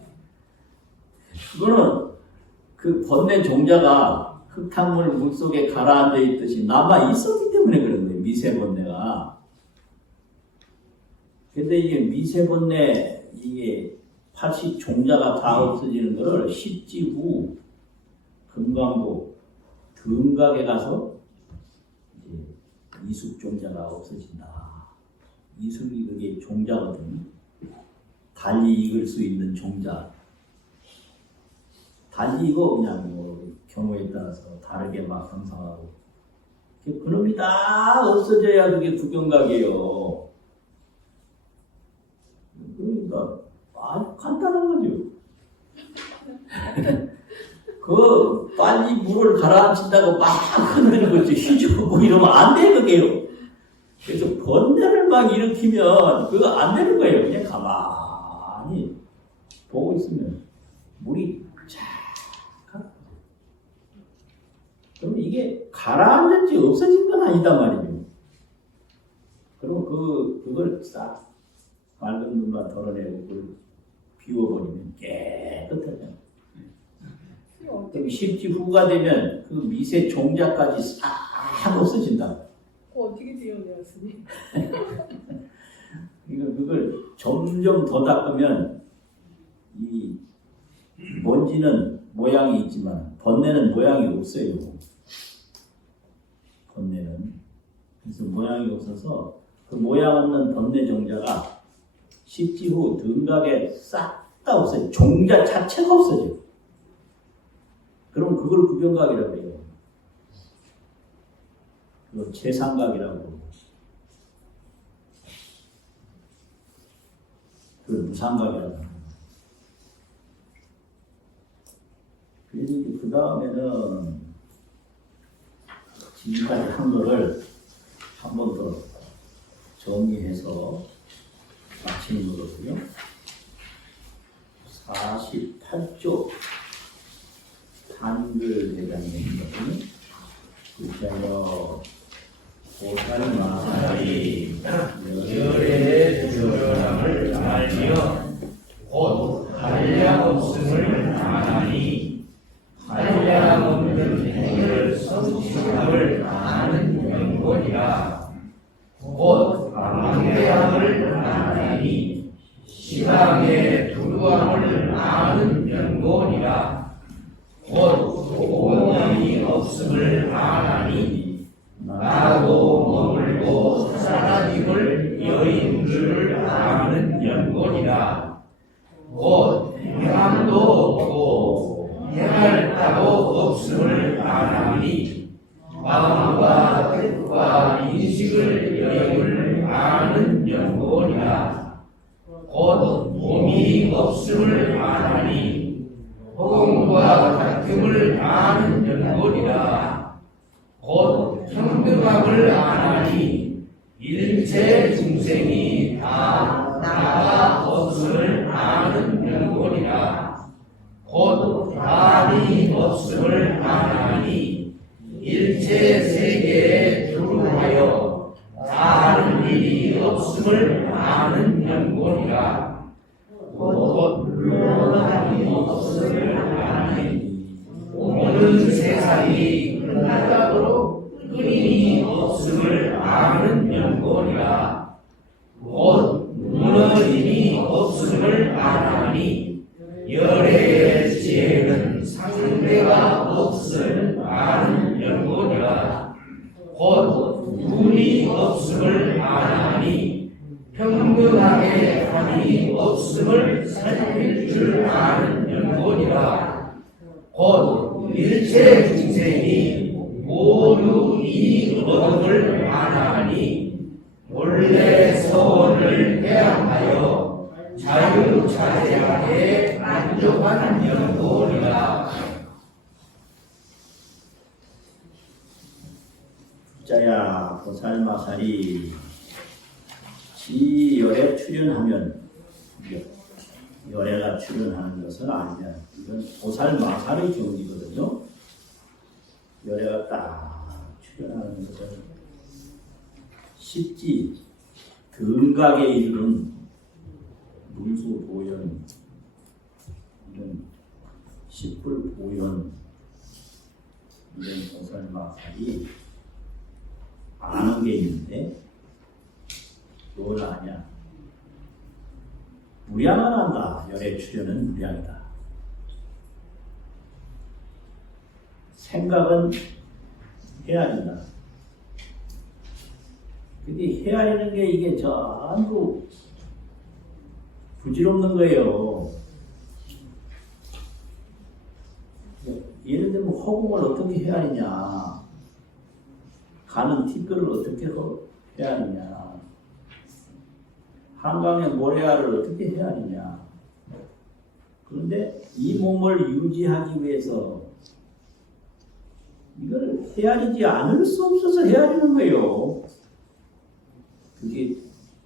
그거는 그 번뇌 종자가 흙탕물 물속에 가라앉아 있듯이 남아 있었기 때문에 그런 거예요. 미세번뇌가. 근데 이게 미세번뇌 이게 80 종자가 다 없어지는 거를 십지후 금강도 등각에 가서 이제 이숙 종자가 없어진다. 이숙이 그게 종자거든요. 달리 익을 수 있는 종자. 달리 이거 그냥 뭐 경우에 따라서 다르게 막 형성하고 그놈이 다 없어져야 그게 구경각이에요. 그러니까 아주 간단한 거죠. 그 빨리 물을 가라앉힌다고 막 흔드는 거지 휘주고 이러면 안 돼 그게요. 그래서 번뇌를 막 일으키면 그거 안 되는 거예요. 그냥 가만히 보고 있으면 물이 쫙 그러면 이게 가라앉았지 없어진 건 아니다 말이죠. 그리고 그걸 싹 맑은 물만 덜어내고 그걸 비워버리면 깨끗하잖아요. 그럼 십지후가 되면 그 미세 종자까지 싹 없어진다. 어떻게 지어내요, 스님? 그걸 점점 더 닦으면 이 먼지는 모양이 있지만 번뇌는 모양이 없어요. 번뇌는 그래서 모양이 없어서 그 모양 없는 번뇌 종자가 십지후 등각에 싹 다 없어요. 종자 자체가 없어져. 그럼 그걸 구경각이라고 해요. 그걸 최상각이라고 그러고 그걸 무상각이라고 합니다. 그래서 그 다음에는 지금까지 한 거를 한 번 더 정리해서 마치는 거거든요. 40 얘기거든요. 그래서 보살마살이 열의 조련함을 알며 곧 한량없음을 아나니 한량없는 행을 성취함을 아는 명분이라 곧 방대함을 아나니 시방의 두루함을 아는 명분이라 곧 공연이 없음을 아나니 나도 머물고 사라짐을 여인 줄을 아는 연골이라 곧 행함도 없고 행할 바도 없음을 아나니 마음과 뜻과 인식을 여임을 아는 연골이라 곧 몸이 없음을 아나니 허공과 같음을 아는 연골이라 곧 평등함을 아나니 일체 중생이 다 나가 없음을 아는 명분이라 곧 다이 없음을 아나니 일체 세계에 두루하여 다른 일이 없음을 아는 명분이라 곧 물론함이 없음을 아나니 오는 세상이 끝나도록 끊임이 없음을 아는 명분이라 곧 무너짐이 없음을 아나니 열애의 지혜는 상대가 없음을 아는 명분이라 곧 눈이 없음을 아나니 평등하게 함이 없음을 살필 줄 아는 명분이라 곧 일체 중생이 모두 이 얻음을 아나니 원래 서원을 해양하여 자유자재하게 만족한 명분이라. 자야 보살마살이 지열에 출연하면 열애가 출연하는 것은 아니냐. 이건 보살마살의 경지거든요. 열애가 딱 출연하는 것은 십지 등각에 이르는 물수 보현, 이런 십불 보현, 이런 보살마살이 아는 게 있는데 뭘 아냐? 무량을 한다. 열애 출현은 무량이다. 생각은 헤아린다. 근데 헤아리는 게 이게 전부 부질없는 거예요. 예를 들면 허공을 어떻게 헤아리냐, 가는 티끌을 어떻게 헤아리냐, 한강의 모래알을 어떻게 헤아리냐. 그런데 이 몸을 유지하기 위해서 이걸 헤아리지 않을 수 없어서 헤아리는 거예요. 그게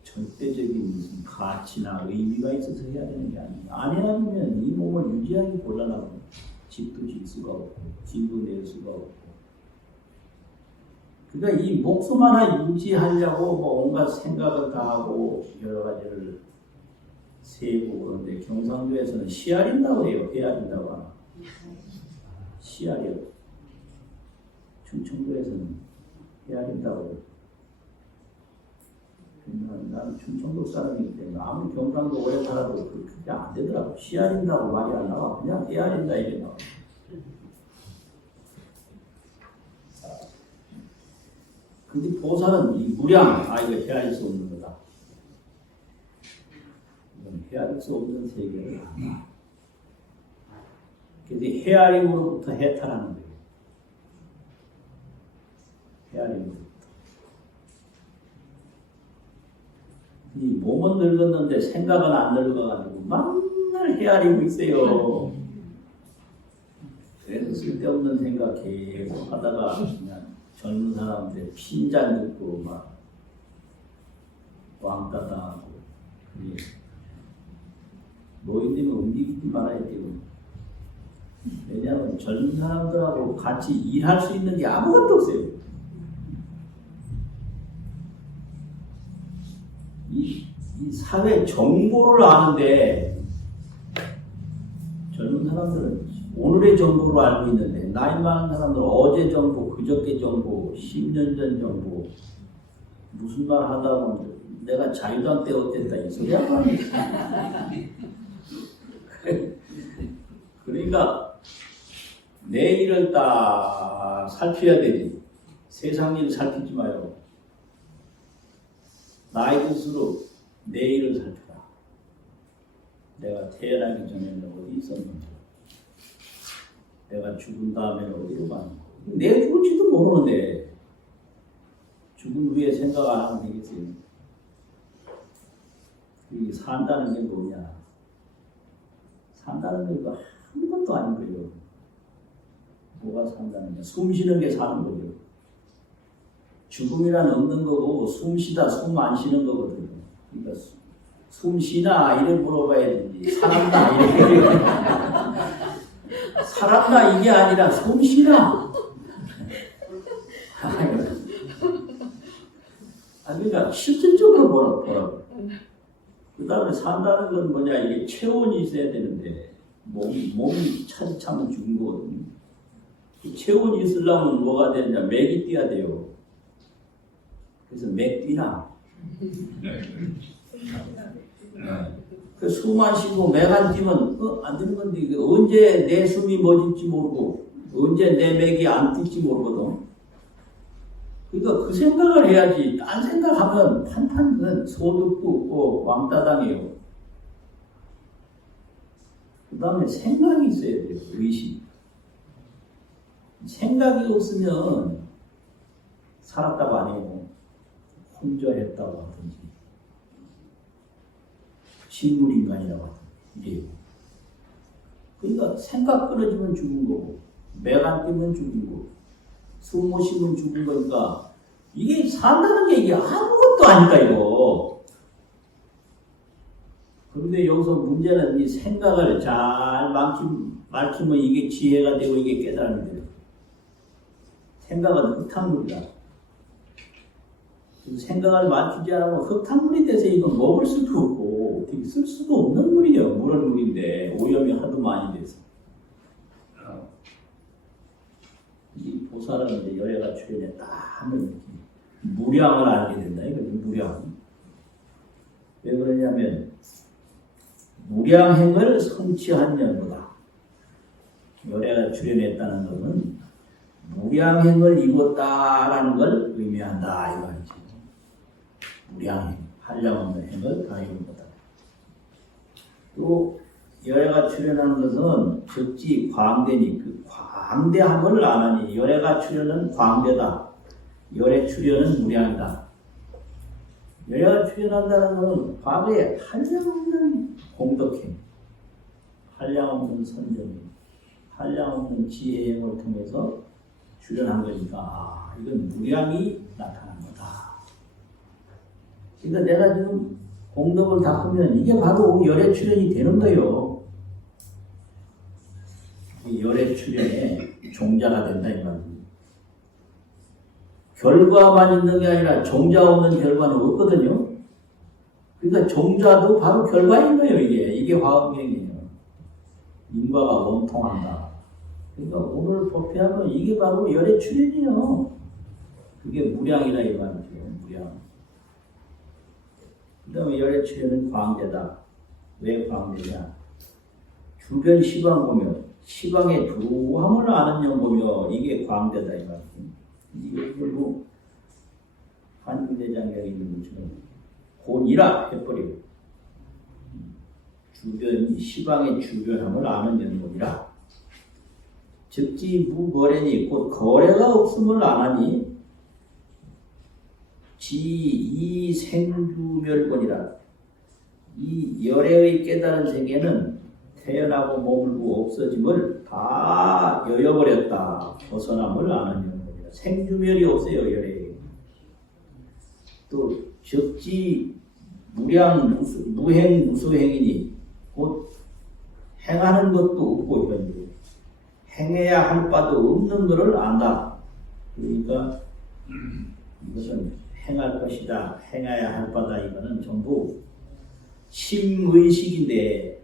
절대적인 무슨 가치나 의미가 있어서 헤아리는 게 아니에요. 안 헤아리면 이 몸을 유지하기 곤란하고 집도 질 수가 없고 집도 낼 수가 없고. 그러니까 이 목숨 하나 유지하려고 뭐 온갖 생각을 다 하고 여러 가지를 세고 그런데 경상도에서는 씨알인다고 해요. 헤아린다고 하나. 씨알이요. 충청도에서는 헤아린다고 해요. 나는 충청도 사람이기 때문에 아무리 경상도 오래 살아도 그게 안 되더라고. 씨알인다고 말이 안 나와. 그냥 헤아린다 이게 나와. 근데 보살은 이 무량, 이거 헤아릴 수 없는 거다. 이건 헤아릴 수 없는 세계를 한다. 그래서 헤아림으로부터 해탈하는 거예요. 헤아림으로부터. 이 몸은 늙었는데 생각은 안 늙어가지고 맨날 헤아리고 있어요. 그래서 쓸데없는 생각 계속 하다가 그냥 젊은 사람들 핀잔 듣고 막 왕따 당하고. 노인들은 움직이지 말아야 되고. 왜냐하면 젊은 사람들하고 같이 일할 수 있는 게 아무것도 없어요. 이 사회 정보를 아는데 젊은 사람들은 오늘의 정보를 알고 있는데 나이 많은 사람들은 어제 정보, 그저께 정보, 10년 전 정보 무슨 말 하다 보면 내가 자유당 때 어땠다 이 소리 하고 하는 그러니까 내일을 딱 살펴야 되지. 세상 일 살피지 마요. 나이 들수록 내일을 살펴라. 내가 태어나기 전에는 어디 있었는지, 내가 죽은 다음에는 어디로 가는지, 내가 죽을지도 모르는데 죽은 후에 생각 안 하면 되겠어요. 이게 산다는 게 뭐냐? 산다는 게 아무것도 아닌 거예요. 뭐가 산다는 게 숨 쉬는 게 사는 거죠. 죽음이란 없는 거고 숨 쉬다 숨 안 쉬는 거거든요. 그러니까 숨 쉬나 이래 물어봐야 되지. 살았나 이렇게 살았나 이게 아니라 숨 쉬나. 그러니까 실질적으로 보라고. 그 다음에 산다는 건 뭐냐, 이게 체온이 있어야 되는데 몸이 차지차면 죽은 거거든요. 그 체온이 있으려면 뭐가 되느냐, 맥이 뛰어야 돼요. 그래서 맥 뛰나. 그 숨 안 쉬고 맥 안 뛰면 안 되는 건데, 언제 내 숨이 멎을지 모르고 언제 내 맥이 안 뛸지 모르거든. 그러니까 그 생각을 해야지. 딴 생각하면 판판은 소득도 없고 왕따 당해요. 그 다음에 생각이 있어야 돼요. 의식. 생각이 없으면 살았다고 안 해요. 혼자 했다고 하든지 식물인간이라고 하든지. 그러니까 생각 끊어지면 죽은 거고, 맥 안 뛰면 죽은 거고, 숨 못 쉬면 죽은 거니까 이게 산다는 게 이게 아무것도 아니다 이거. 그런데 여기서 문제는 이 생각을 잘 막히면 이게 지혜가 되고 이게 깨달음이 돼요. 생각은 흙탕물이다. 생각을 막히지 않으면 흙탕물이 돼서 이건 먹을 수도 없고 어떻게 쓸 수도 없는 물이에요. 물은 물인데 오염이 하도 많이 돼서. 이 보살은 이제 열애가 출현에 딱 하면 무량을 알게 된다. 이거죠. 무량. 왜 그러냐면 무량행을 성취한 연도다. 열애가 출현했다는 것은 무량행을 이뤘다라는 걸 의미한다 이 말이죠. 무량행, 한량없는 행을 다 이룬 거다. 또 열애가 출현한 것은 적지 광대니 그 광대함을 안 하니 열애가 출현은 광대다. 열애 출현은 무량이다. 열애가 출현한다는 것은 과거에 한량없는 공덕행, 한량없는 선정행, 한량없는 지혜행을 통해서 출현한 거니까 이건 무량이 나타난 거다. 그러니까 내가 지금 공덕을 닦으면 이게 바로 열애 출현이 되는 거예요. 열애 출현에 종자가 된다 이 말이에요. 결과만 있는 게 아니라 종자 없는 결과는 없거든요. 그러니까 종자도 바로 결과인 거예요. 이게 화엄경이에요. 인과가 원통한다. 그러니까 오늘 법회하면 이게 바로 열애 출현이에요. 그게 무량이라 이 말이죠. 무량. 그 다음에 열애 출현은 광대다. 왜 광대냐? 주변 시방 보며 시방의 두함을 아는 영 보며 이게 광대다 이 말이죠. 이게 결국 한중대장경에 있는 것처럼 곤이라 해버리고 주변이 시방의 주변함을 아는 연본이라 즉지 무거래니 곧 거래가 없음을 안하니 지 생주멸권이라. 이 열애의 깨달은 세계는 태어나고 머물고 없어짐을 다 여여버렸다. 벗어남을 아는 연본이라. 생주멸이 없어요. 열애에. 또 적지 무행 무소행이니 곧 행하는 것도 없고 현재 행해야 할 바도 없는 것을 안다. 그러니까 이것은 행할 것이다, 행해야 할 바다. 이거는 전부 심의식인데,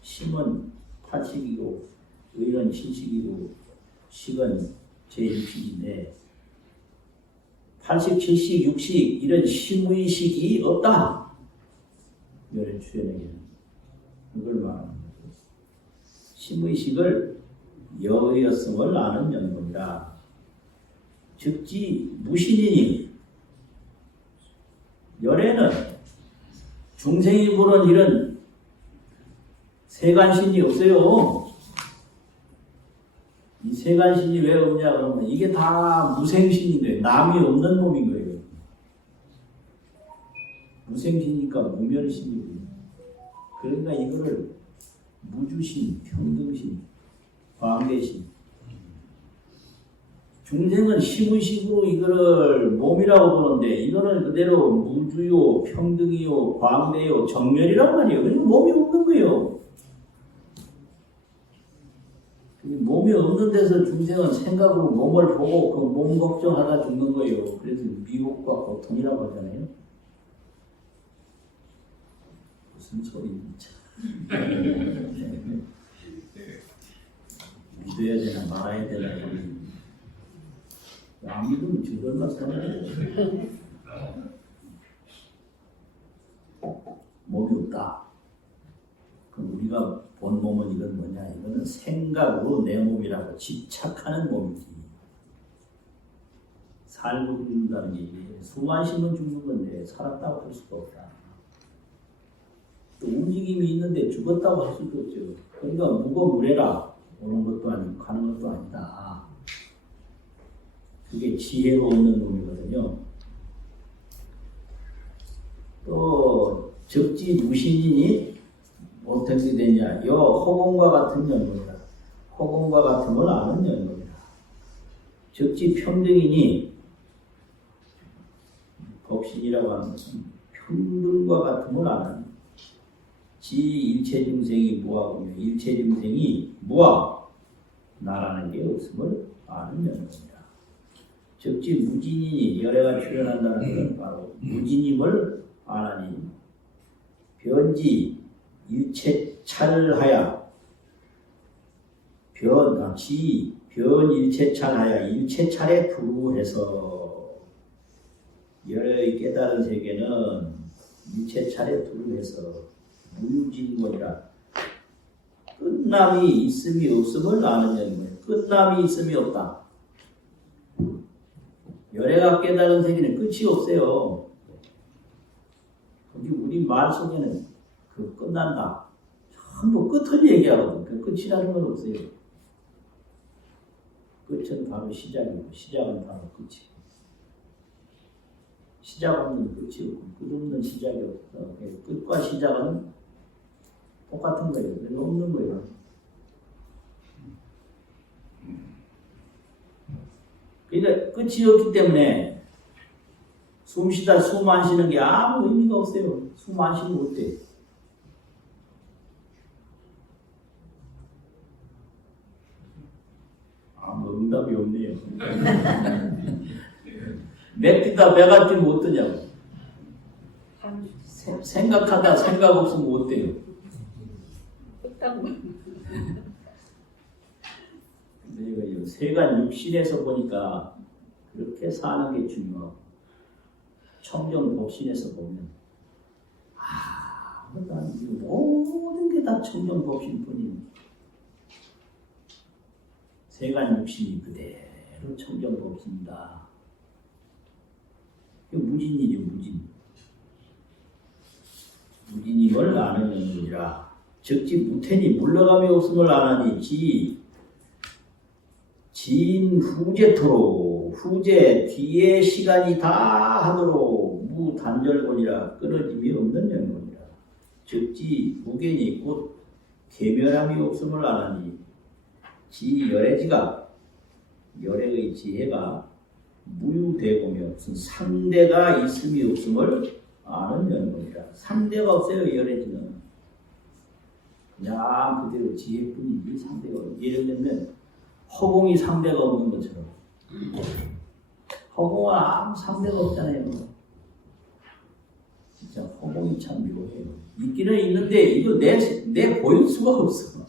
심은 8식이고 의는 7식이고 식은 제6식인데 8식, 7식, 6식 이런 심의식이 없다. 열의 추현에게는 그걸 말하는 거죠. 심의식을 여의였음을 아는 연금이라. 즉지 무신이니 열에는 중생이 보는 이런 세간신이 없어요. 이 세간신이 왜 없냐 그러면 이게 다 무생신인 거예요. 남이 없는 몸인 거예요. 무생신이니까 무면신이고요. 그러니까 이거를 무주신, 평등신, 광대신. 중생은 심의식으로 이거를 몸이라고 보는데 이거는 그대로 무주요, 평등이요, 광대요, 정멸이란 말이에요. 그러니까 몸이 없는 거예요. 몸이 없는 데서 중생은 생각으로 몸을 보고 그 몸 걱정하다 죽는 거예요. 그래서 미혹과 고통이라고 하잖아요. 무슨 소리인지 믿어야 되나 말아야 되나. 안 믿으면 죽을만 살아요. 몸이 없다. 그럼 우리가 본 몸은 이건 뭐냐? 이거는 생각으로 내 몸이라고 집착하는 몸이지. 살고 죽는다는 게 수만 심은 죽는 건데 살았다고 할 수가 없다. 또 움직임이 있는데 죽었다고 할 수도 없죠. 그러니까 무거무래라. 오는 것도 아니고 가는 것도 아니다. 그게 지혜로 없는 놈이거든요. 또 적지 무신이니 어떻게 되냐? 여 허공과 같은 연금이다. 허공과 같은 걸 아는 연금이다. 적지 평등이니 법신이라고 하는 것은 평등과 같은 걸 아는 지 일체 중생이 무하고며 일체 중생이 무하 나라는 게 없음을 아는 연금이다. 적지 무진이니 열애가 출현한다는 것은 바로 무진임을 아나니 변지 일체찰하야 변 일체찰하야 일체찰에 두루해서 열애의 깨달은 세계는 일체찰에 두루해서 무유진권이라 끝남이 있음이 없음을 아는 연구예요. 끝남이 있음이 없다. 열애가 깨달은 세계는 끝이 없어요. 거기 우리 말 속에는 그 끝난다. 전부 끝을 얘기하거든. 그 끝이라는 건 없어요. 끝은 바로 시작이고 시작은 바로 끝이고 시작 없는 끝이 없고 끝 없는 시작이 없어. 끝과 시작은 똑같은 거예요. 그래서 없는 거예요. 그러니까 끝이 없기 때문에 숨 쉬다 숨 안 쉬는 게 아무 의미가 없어요. 숨 안 쉬면 어때? 아무 응답이 없네요. 맥히다 배가 뛰면 어떠냐고. 생각하다 생각 없으면 어때요? 근데 이거 세간 육신에서 보니까 그렇게 사는 게 중요하고 청정법신에서 보면 모든 게 다 청정법신뿐이니 세간 육신이 그대로 청정법신이다. 이게 무진이죠, 무진. 무진임을 아는 연구이라. 적지 무태니 물러감이 없음을 아나니 진 후제토로 후제 뒤에 시간이 다 하도록 무단절곤이라 끊어짐이 없는 연구이라. 적지 무견이 곧 계멸함이 없음을 아나니 지 열애지가 열애의 지혜가 무유되고며 무슨 상대가 있음이 없음을 아는 연구이라. 상대가 없어요. 열애지는 그냥 그대로 지혜뿐이지 상대가 없는. 예를 들면 허공이 상대가 없는 것처럼 허공은 아무 상대가 없잖아요. 진짜 허공이 참 묘해요. 있기는 있는데 이거 내 보일 수가 없어.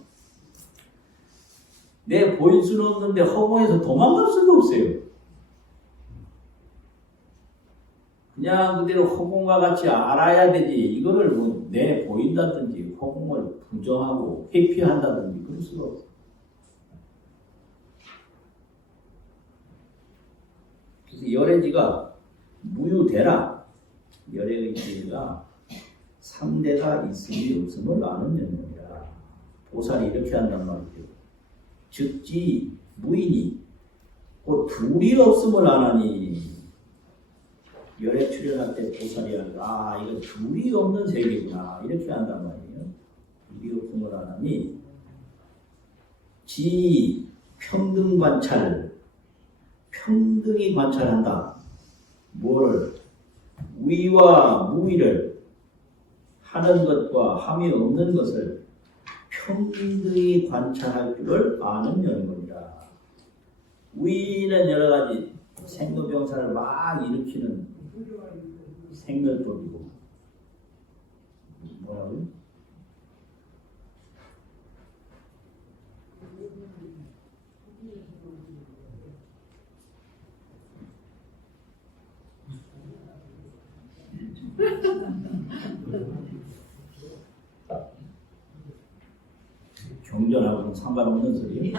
내 보일 수는 없는데 허공에서 도망갈 수가 없어요. 그냥 그대로 허공과 같이 알아야 되지. 이거를 뭐 내 보인다든지 허공을 부정하고 회피한다든지 그럴 수가 없어. 그래서 열애지가 무유대라. 열애의 지혜가 상대가 있음이 없음을 아는 영역이라. 보살이 이렇게 한단 말이죠. 즉지 무인이 곧 둘이 없음을 아나니. 열애 출연할 때 보살이 아 이거 둘이 없는 세계구나 이렇게 한단 말이에요. 둘이 없음을 아나니 지 평등 관찰 평등히 관찰한다. 뭐를? 위와 무위를 하는 것과 함이 없는 것을 평등히 관찰할 줄을 아는 연구이다. 위는 여러 가지 생로병사를 막 일으키는 생멸법이고 뭐라고요? 경전하고는 상관없는 소리예요.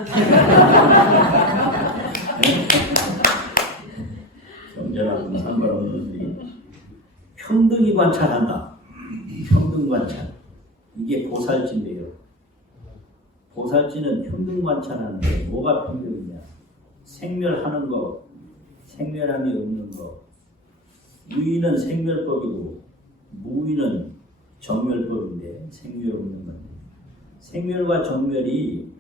경전하고는 상관없는 소리. 평등히 관찰한다. 평등 관찰. 이게 보살지인데요. 보살지는 평등 관찰하는데 뭐가 평등이냐? 생멸하는 거, 생멸함이 없는 거. 무위는 생멸법이고 무위는 정멸법인데 생멸 없는 건데 생멸과 정멸이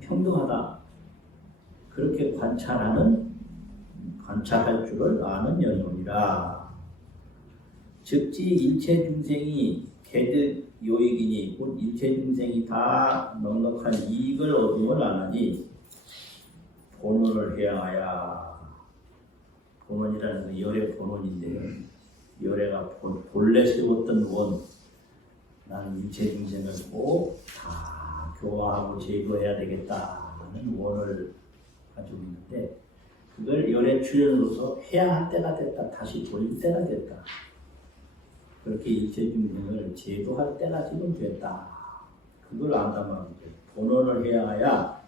평등하다. 그렇게 관찰할 줄을 아는 연론이라. 즉지 일체 중생이 개득 요익이니 곧 일체 중생이 다 넉넉한 이익을 얻음을 아나니 본원을 해양하야. 본원이라는 건 열의 본원인데요. 열애가 본래 세웠던 원, 나는 일체 중생을 꼭 다 교화하고 제거해야 되겠다는 원을 가지고 있는데 그걸 열애 출현으로서 해야 할 때가 됐다. 다시 돌릴 때가 됐다. 그렇게 일체 중생을 제도할 때가 지금 됐다. 그걸 안단 말이죠. 본원을 해야 하야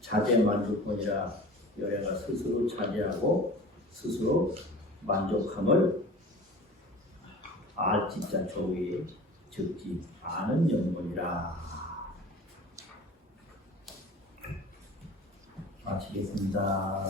자제 만족권이라 열애가 스스로 차지하고 스스로 만족함을 알지자 조위에 즉지 아는 영문이라. 마치겠습니다.